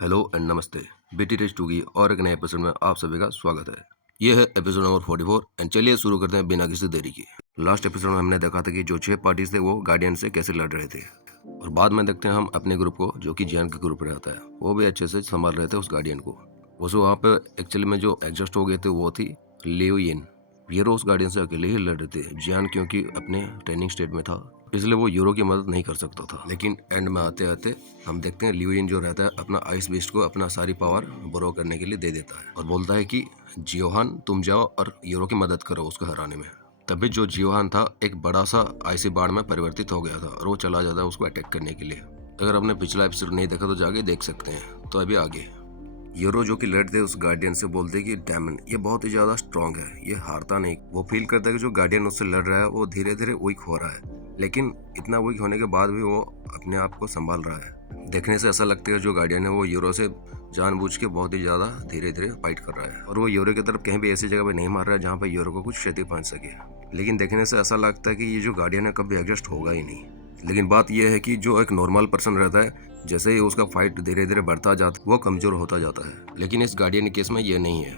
Hello and नमस्ते। BT test 2 की और एक नए एपिसोड में आप सभी का स्वागत है। ये है एपिसोड नंबर 44 एंड चलिए शुरू करते हैं बिना किसी देरी की। लास्ट एपिसोड में हमने देखा था कि जो 6 पार्टीज थे वो गार्डियन से कैसे लड़ रहे थे, और बाद में देखते हैं हम अपने ग्रुप को, जो कि जियान के ग्रुप रहता है, वो भी अच्छे से संभाल रहे थे उस गार्डियन को। वहाँ पे एक्चुअली में जो एडजस्ट हो गए थे वो थी लियो यिन। यूरो उस गार्डियन से अकेले ही लड़ रहे थे। जियान क्योंकि अपने ट्रेनिंग स्टेट में था, इसलिए वो यूरो की मदद नहीं कर सकता था। लेकिन एंड में आते आते हम देखते हैं लियो यिन जो रहता है अपना आइस बीस्ट को अपना सारी पावर बोरो करने के लिए दे देता है और बोलता है कि जियोहान तुम जाओ और यूरो की मदद करो उसको हराने में। तभी जो जियोहान था एक बड़ा सा आइसी बाढ़ में परिवर्तित हो गया था और वो चला जाता है उसको अटैक करने के लिए। अगर आपने पिछला एपिसोड नहीं देखा तो जाके देख सकते हैं। तो अभी आगे यूरो जो कि लड़ते उस गार्डियन से बोलते कि डैमन ये बहुत ही ज्यादा स्ट्रांग है, ये हारता नहीं। वो फील करता है कि जो गार्डियन उससे लड़ रहा है वो धीरे धीरे वीक हो रहा है, लेकिन इतना वीक होने के बाद भी वो अपने आप को संभाल रहा है। देखने से ऐसा लगता है जो गार्डियन है वो यूरो से जानबूझ के बहुत ही ज्यादा धीरे धीरे फाइट कर रहा है और वो यूरो की तरफ कहीं भी ऐसी जगह पे नहीं मार रहा है जहाँ पे यूरो को कुछ क्षति पहुंच सके। लेकिन देखने से ऐसा लगता है कि ये जो गार्डियन है कभी एडजस्ट होगा ही नहीं। लेकिन बात यह है कि जो एक नॉर्मल पर्सन रहता है, जैसे ही उसका फाइट धीरे धीरे बढ़ता जाता है वो कमजोर होता जाता है। लेकिन इस गार्डियन के केस में ये नहीं है।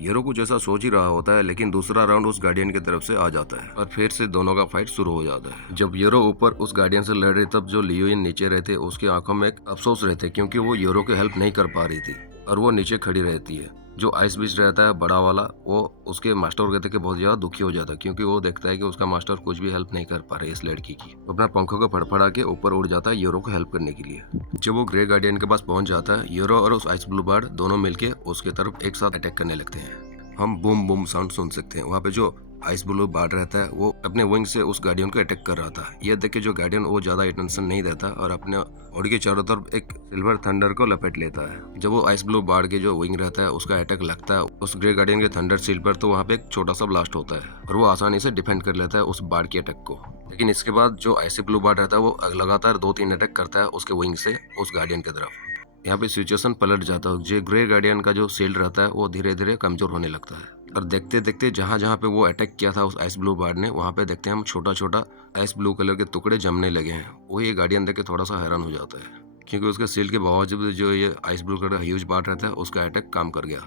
यूरो कुछ ऐसा सोच ही रहा होता है, लेकिन दूसरा राउंड उस गार्डियन की तरफ से आ जाता है और फिर से दोनों का फाइट शुरू हो जाता है। जब यूरो ऊपर उस गार्डियन से लड़ रही तब जो लियोइन नीचे रहते उसकी आंखों में एक अफसोस रहते, क्योंकि वो यूरो की हेल्प नहीं कर पा रही थी और वो नीचे खड़ी रहती है। जो आइस बीस्ट रहता है बड़ा वाला, वो उसके मास्टर को कहते कि बहुत ज्यादा दुखी हो जाता है, क्योंकि वो देखता है कि उसका मास्टर कुछ भी हेल्प नहीं कर पा रहे इस लड़की की। वो अपना पंखों को फड़फड़ा के ऊपर उड़ जाता है यूरो को हेल्प करने के लिए। जब वो ग्रे गार्डियन के पास पहुंच जाता है, यूरो और उस आइस ब्लू बर्ड दोनों मिलके उसके तरफ एक साथ अटैक करने लगते हैं। हम बूम बूम साउंड सुन सकते हैं। वहाँ पे जो आइस ब्लू बर्ड रहता है वो अपने विंग से उस गार्डियन को अटैक कर रहा था। यह देख के जो गार्डियन वो ज्यादा अटेंशन नहीं देता और अपने बॉडी के चारों तरफ एक सिल्वर थंडर को लपेट लेता है। जब वो आइस ब्लू बर्ड के जो विंग रहता है उसका अटैक लगता है उस ग्रे गार्डियन के थंडर सील पर, तो वहाँ पे एक छोटा सा ब्लास्ट होता है और वो आसानी से डिफेंड कर लेता है उस बर्ड के अटैक को। लेकिन इसके बाद जो आइस ब्लू बर्ड रहता है वो लगातार 2-3 अटैक करता है उसके विंग से उस गार्डियन की तरफ। यहाँ पे सिचुएशन पलट जाता है। जो ग्रे गार्डियन का जो शील्ड रहता है वो धीरे धीरे कमजोर होने लगता है और देखते देखते जहाँ जहाँ पे वो अटैक किया था उस आइस ब्लू बर्ड ने, वहाँ पे देखते हैं हम छोटा छोटा आइस ब्लू कलर के टुकड़े जमने लगे हैं। वो ये गार्डियन देख के थोड़ा सा हैरान हो जाता है, क्योंकि उसके शील्ड के बावजूद जो ये आइस ब्लू कलर का ह्यूज बर्ड रहता है उसका अटैक काम कर गया।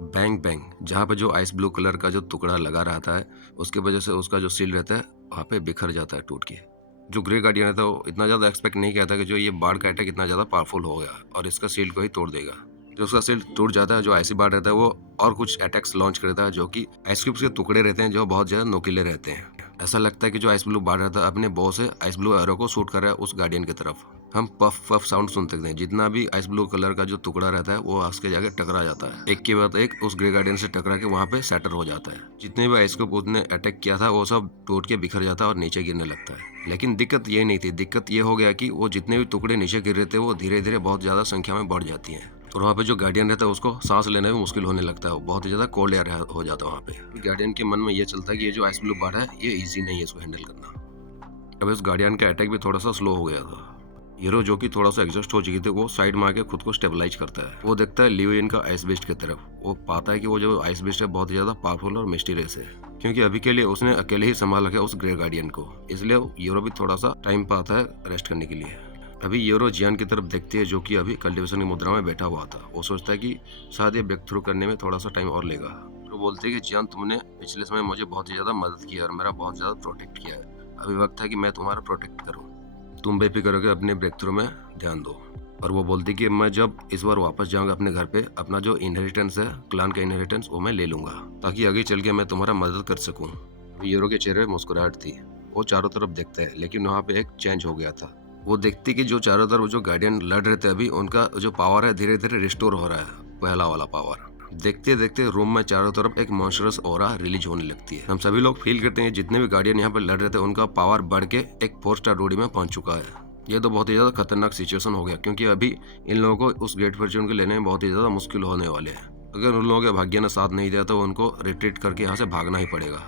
बैंग बैंग, जहाँ पे जो आइस ब्लू कलर का जो टुकड़ा लगा रहता है उसके वजह से उसका जो शील्ड रहता है वहाँ पे बिखर जाता है टूट के। जो ग्रे गार्डियन रहता है वो इतना ज्यादा एक्सपेक्ट नहीं किया था कि जो ये बार्ड का अटैक इतना ज्यादा पावरफुल हो गया और इसका शील्ड को ही तोड़ देगा। जो उसका शील्ड टूट जाता है, जो आइसी बार्ड रहता है वो और कुछ अटैक्स लॉन्च करता है, जो कि आइस क्यूब्स के टुकड़े रहते हैं जो बहुत ज्यादा नोकीले रहते हैं। ऐसा लगता है कि जो आइस ब्लू बार्ड रहता है अपने बॉ से आइस ब्लू एरो को शूट कर रहा है उस गार्डियन की तरफ। हम पफ पफ साउंड सुन सकते हैं। जितना भी आइस ब्लू कलर का जो टुकड़ा रहता है वो आगे जाके टकरा जाता है, एक के बाद एक उस ग्रे गार्डियन से टकरा के वहाँ पे सैटर हो जाता है। जितने भी आइस क्यूब उसने अटैक किया था वो सब टूट के बिखर जाता है और नीचे गिरने लगता है। लेकिन दिक्कत ये नहीं थी। दिक्कत ये हो गया कि वो जितने भी टुकड़े नीचे गिर रहे थे वो धीरे धीरे बहुत ज्यादा संख्या में बढ़ जाती है और वहाँ पे जो गार्डियन रहता है उसको सांस लेना भी मुश्किल होने लगता है। बहुत ही ज्यादा कोल्ड एयर हो जाता है वहाँ पे। गार्डियन के मन में ये चलता है कि ये जो आइस ब्लू बर्ड है ये इजी नहीं है इसको हैंडल करना। अब इस गार्डियन का अटैक भी थोड़ा सा स्लो हो गया था। हीरो जो कि थोड़ा सा एग्जॉस्ट हो चुकी थी वो साइड में आके खुद को स्टेबलाइज करता है। वो देखता है लियोइन का आइस बीस्ट की तरफ। वो पाता है कि वो जो आइस बीस्ट है बहुत ही ज्यादा पावरफुल और मिस्टीरियस है, क्योंकि अभी के लिए उसने अकेले ही संभाल रखा है उस ग्रे गार्डियन को। इसलिए यूरो भी थोड़ा सा टाइम पाता है रेस्ट करने के लिए। अभी यूरो जियान की तरफ देखती है जो कि अभी कल्टिवेशन की मुद्रा में बैठा हुआ था। वो सोचता है कि शायद ये ब्रेक थ्रू करने में थोड़ा सा टाइम और लेगा। तो बोलते है कि जियान तुमने पिछले समय मुझे बहुत ही ज्यादा मदद की और मेरा बहुत ज्यादा प्रोटेक्ट किया है। अभी वक्त है कि मैं तुम्हारा प्रोटेक्ट करूँ। तुम बेफिक्र होकर अपने ब्रेक थ्रू में ध्यान दो। और वो बोलती कि मैं जब इस बार वापस जाऊंगा अपने घर पे, अपना जो इनहेरिटेंस है क्लान का इनहेरिटेंस वो मैं ले लूंगा, ताकि आगे चल के मैं तुम्हारा मदद कर सकूं। यूरो के चेहरे में मुस्कुराहट थी। वो चारों तरफ देखता है, लेकिन वहाँ पे एक चेंज हो गया था। वो देखती कि जो चारों तरफ जो गार्डियन लड़ रहे थे अभी उनका जो पावर है धीरे धीरे रिस्टोर हो रहा है, पहला वाला पावर। देखते देखते रूम में चारों तरफ एक मॉन्स्टरस ऑरा रिलीज होने लगती है। हम सभी लोग फील करते हैं जितने भी गार्डियन यहाँ पर लड़ रहे थे उनका पावर बढ़ के एक 4 स्टार रोडी में पहुंच चुका है। ये तो बहुत ही ज्यादा खतरनाक सिचुएशन हो गया, क्योंकि अभी इन लोगों को उस ग्रेट फॉर्च्यून को लेने में बहुत ही ज्यादा मुश्किल होने वाले हैं। अगर उन लोगों के भाग्य ने साथ नहीं दिया तो उनको रिट्रीट करके यहाँ से भागना ही पड़ेगा।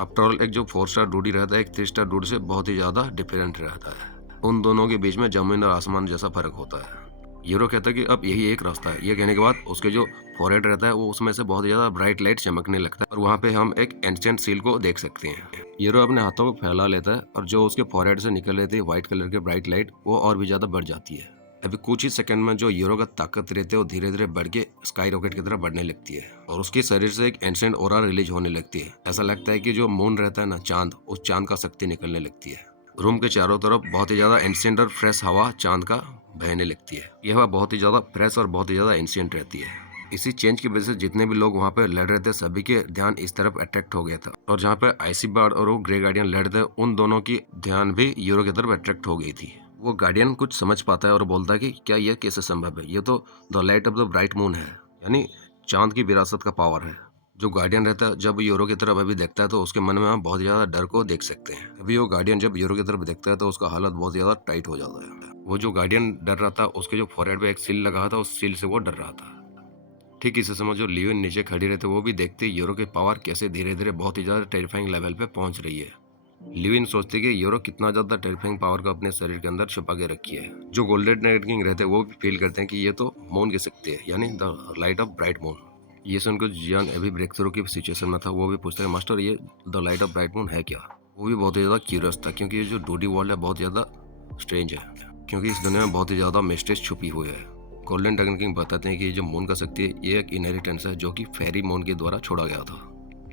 आफ्टर ऑल एक जो 4 स्टार डूडी रहता है एक 3 स्टार डूडी से बहुत ही ज्यादा डिफरेंट रहता है। उन दोनों के बीच में जमीन और आसमान जैसा फर्क होता है। यूरो कहता है कि अब यही एक रास्ता है। ये कहने के बाद उसके जो फॉरहेड रहता है वो उसमें से बहुत ज्यादा ब्राइट लाइट चमकने लगता है और वहाँ पे हम एक एंशिएंट सील को देख सकते हैं। यूरो अपने हाथों को फैला लेता है और जो उसके फॉरहेड से निकल रही थी व्हाइट कलर के ब्राइट लाइट वो और भी ज्यादा बढ़ जाती है। अभी कुछ ही सेकंड में जो यूरो का ताकत रहती है वो धीरे धीरे बढ़ के स्काई रॉकेट की तरफ बढ़ने लगती है और उसके शरीर से एक एंसेंट ऑरा रिलीज होने लगती है। ऐसा लगता है कि जो मून रहता है ना, चांद, उस चांद का शक्ति निकलने लगती है। रूम के चारों तरफ बहुत ही ज्यादा एंशिएंट और फ्रेश हवा चांद का बहने लगती है। यह हवा बहुत ही ज्यादा फ्रेश और बहुत ही ज्यादा एंशिएंट रहती है। इसी चेंज की वजह से जितने भी लोग वहाँ पे लड़ रहे थे सभी के ध्यान इस तरफ अट्रैक्ट हो गया था और जहाँ पे आइसी बार्ड और वो ग्रे गार्डियन लड़ रहे थे उन दोनों की ध्यान भी यूरो की तरफ अट्रैक्ट हो गई थी। वो गार्डियन कुछ समझ पाता है और बोलता है कि क्या यह कैसे संभव है, ये तो the light of the bright moon है, यानी चांद की विरासत का पावर है। जो गार्डियन रहता है जब यूरो की तरफ अभी देखता है तो उसके मन में हम बहुत ज्यादा डर को देख सकते हैं। अभी वो गार्डियन जब यूरो की तरफ देखता है तो उसका हालत बहुत ज्यादा टाइट हो जाता है। वो जो गार्डियन डर रहा था उसके जो फोरहेड पे एक सील लगा था उस सील से वो डर रहा था। ठीक इसी समय जो लियोन नीचे खड़ी रहती है वो भी देखते यूरो की पावर कैसे धीरे धीरे बहुत ही ज्यादा टेरिफाइंग लेवल पे पहुंच रही है। लिविन सोचती कि यूरो कितना ज्यादा टेरिफाइंग पावर को अपने शरीर के अंदर छुपा के रखी है। जो गोल्डन नाइट किंग रहते हैं वो भी फील करते हैं कि ये तो मून की शक्ति है, यानी the light of bright moon. ये सुनकर जियान अभी ब्रेक थ्रू की सिचुएशन में था। वो भी पूछता है मास्टर ये the light of bright moon है क्या। वो भी बहुत ही ज्यादा क्यूरियस था क्योंकि ये जो डूडी वर्ल्ड है बहुत ज्यादा स्ट्रेंज है, क्योंकि इस दुनिया में बहुत ही ज्यादा मिस्ट्रीज छुपी हुई है। गोल्डन ड्रैगन किंग बताते हैं कि जो मून का शक्ति है ये एक इनहेरिटेंस है जो कि फेरी मून के द्वारा छोड़ा गया था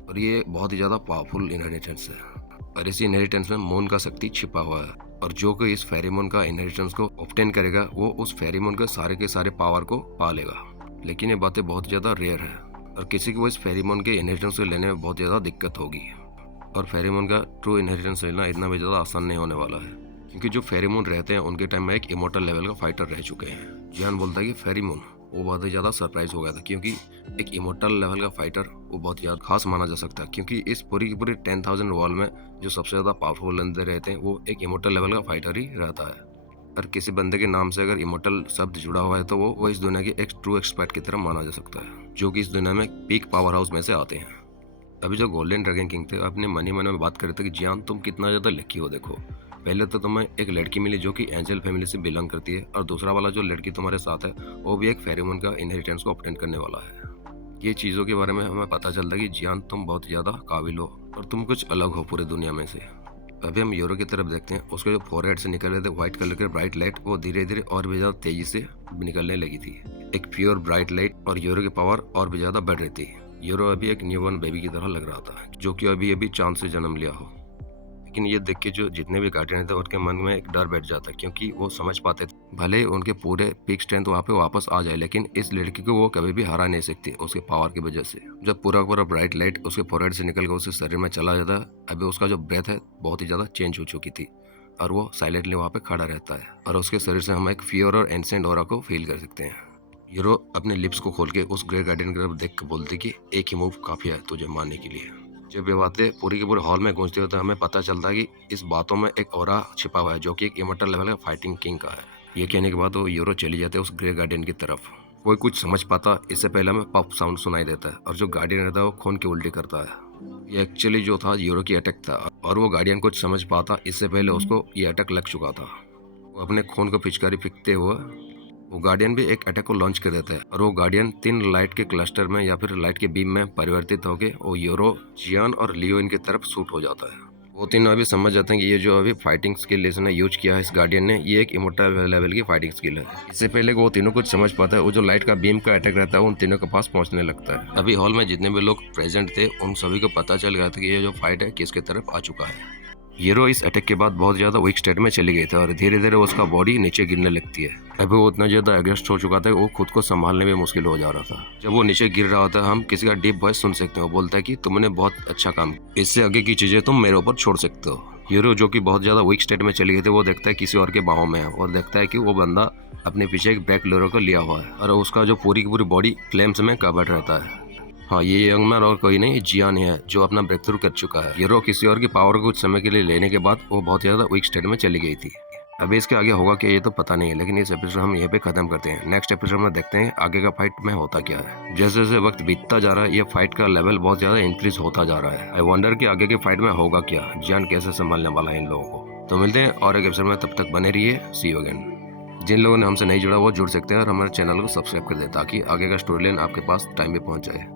और ये बहुत ही ज्यादा पावरफुल इनहेरिटेंस है और इसी इनहेरिटेंस में मून का शक्ति छिपा हुआ है और जो कोई इस फेरी मून का इनहेरिटेंस को ऑब्टेन करेगा वो उस फेरी मून के सारे पावर को पा लेगा। लेकिन ये बातें बहुत ज्यादा रेयर है और किसी को इस फेरी मून के इनहेरिटेंस को लेने में बहुत ज्यादा दिक्कत होगी और फेरी मून का ट्रू इनहेरिटेंस लेना इतना भी ज्यादा आसान नहीं होने वाला है, क्योंकि जो फेरी मून रहते हैं उनके टाइम में एक इमोर्टल लेवल का फाइटर रह चुके हैं। जियान बोलता है कि फेरी मून, वो बहुत ही ज्यादा सरप्राइज हो गया था क्योंकि एक इमोर्टल लेवल का फाइटर वो बहुत ज्यादा खास माना जा सकता है, क्योंकि इस पूरी की पूरी 10,000 वॉल में जो सबसे ज्यादा पावरफुल बंदे रहते हैं वो एक इमोर्टल लेवल का फाइटर ही रहता है। और किसी बंदे के नाम से अगर इमोर्टल शब्द जुड़ा हुआ है तो वो इस दुनिया के एक ट्रू एक्सपर्ट की तरह माना जा सकता है, जो कि इस दुनिया में पीक पावर हाउस में से आते हैं। अभी जो गोल्डन ड्रैगन किंग थे अपने मन ही मन में बात कर रहे थे कि जियान तुम कितना ज्यादा लकी हो। देखो पहले तो तुम्हें एक लड़की मिली जो कि एंजल फैमिली से बिलोंग करती है और दूसरा वाला जो लड़की तुम्हारे साथ है वो भी एक फेरीमून का इनहेरिटेंस को ऑब्टेन करने वाला है। ये चीज़ों के बारे में हमें पता चलता है कि जियान तुम बहुत ज़्यादा काबिल हो और तुम कुछ अलग हो पूरी दुनिया में से। अभी हम यूरो की तरफ देखते हैं। उसके जो फोरहेड से निकल रहे थे व्हाइट कलर के ब्राइट लाइट वो धीरे धीरे और भी ज़्यादा तेजी से निकलने लगी थी। एक प्योर ब्राइट लाइट और यूरो की पावर और भी ज़्यादा बढ़ रही थी। यूरो अभी एक न्यूबॉर्न बेबी की तरह लग रहा था जो कि अभी चांद से जन्म लिया हो। लेकिन ये देख के जो जितने भी गार्डियन थे उनके मन में एक डर बैठ जाता है, क्योंकि वो समझ पाते थे भले ही उनके पूरे पीक स्ट्रेंथ वहाँ पे वापस आ जाए लेकिन इस लड़की को वो कभी भी हरा नहीं सकती उसके पावर की वजह से। जब पूरा ब्राइट लाइट उसके फोरहेड से निकल कर उसके शरीर में चला जाता है, अभी उसका जो ब्रेथ है बहुत ही ज़्यादा चेंज हो चुकी थी और वो साइलेंटली वहाँ पे खड़ा रहता है और उसके शरीर से हम एक फियर और एंसेंट ऑरा को फील कर सकते हैं। यूरो अपने लिप्स को खोल के उस ग्रे गार्डियन की तरफ देख के बोलती कि एक ही मूव काफी है तुझे मारने के लिए। जब ये बातें पूरी के पूरे हॉल में गूंजती हो तो हमें पता चलता है कि इस बातों में एक ऑरा छिपा हुआ है जो कि एक इमोर्टल लेवल का फाइटिंग किंग का है। ये कहने के बाद वो यूरो चली जाते है उस ग्रे गार्डियन की तरफ। कोई कुछ समझ पाता इससे पहले हमें पॉप साउंड सुनाई देता है और जो गार्डियन रहता है वो खून की उल्टी करता है। ये एक्चुअली जो था यूरो की अटैक था और वो गार्डियन कुछ समझ पाता इससे पहले उसको ये अटैक लग चुका था। वो अपने खून को पिचकारी फेंकते हुए वो गार्डियन भी एक अटैक को लॉन्च कर देता है और वो गार्डियन 3 लाइट के क्लस्टर में या फिर लाइट के बीम में परिवर्तित होकर वो यूरो, जियान और लियोन की तरफ शूट हो जाता है। वो तीनों अभी समझ जाते हैं कि ये जो अभी फाइटिंग स्किल इसने यूज किया है इस गार्डियन ने, ये एक इमोर्टल लेवल की फाइटिंग स्किल है। इससे पहले वो तीनों कुछ समझ पाता है वो जो लाइट का बीम का अटैक रहता है उन तीनों के पास पहुंचने लगता है। अभी हॉल में जितने भी लोग प्रेजेंट थे उन सभी को पता चल गया था कि ये जो फाइट है किसके तरफ आ चुका है। यूरो इस अटैक के बाद बहुत ज्यादा वीक स्टेट में चली गई थी और धीरे धीरे उसका बॉडी नीचे गिरने लगती है। अभी वो इतना ज्यादा एग्रेस्ट हो चुका था वो खुद को संभालने में मुश्किल हो जा रहा था। जब वो नीचे गिर रहा होता है हम किसी का डीप वॉइस सुन सकते हैं। वो बोलता है कि तुमने बहुत अच्छा काम, इससे आगे की चीजें तुम मेरे ऊपर छोड़ सकते हो। यूरो जो कि बहुत ज्यादा वीक स्टेट में चली गई थी वो देखता है किसी और के बाहों में है और देखता है कि वो बंदा अपने पीछे एक ब्लैक लोरो को लिया हुआ है और उसका जो पूरी की पूरी बॉडी फ्लेम्स में कवर्ड रहता है। हाँ, ये यंग मैन और कोई नहीं जियान है जो अपना ब्रेक थ्रू कर चुका है। यूरो किसी और की पावर को कुछ समय के लिए लेने के बाद वो बहुत ज्यादा वीक स्टेट में चली गई थी। अभी इसके आगे होगा क्या ये तो पता नहीं है, लेकिन इस एपिसोड हम यहीं पे खत्म करते हैं। नेक्स्ट एपिसोड में देखते हैं आगे का फाइट में होता क्या है। जैसे जैसे वक्त बीतता जा रहा है ये फाइट का लेवल बहुत ज्यादा इंक्रीज होता जा रहा है। आई वंडर कि आगे के फाइट में होगा क्या, जियान कैसे संभालने वाला है इन लोगों को। तो मिलते हैं और एक एपिसोड में, तब तक बने रहिए। सी यू अगेन। जिन लोगों ने हमसे नहीं जुड़ा वो जुड़ सकते हैं और हमारे चैनल को सब्सक्राइब कर दें ताकि आगे का स्टोरी लाइन आपके पास टाइम पे पहुंच जाए।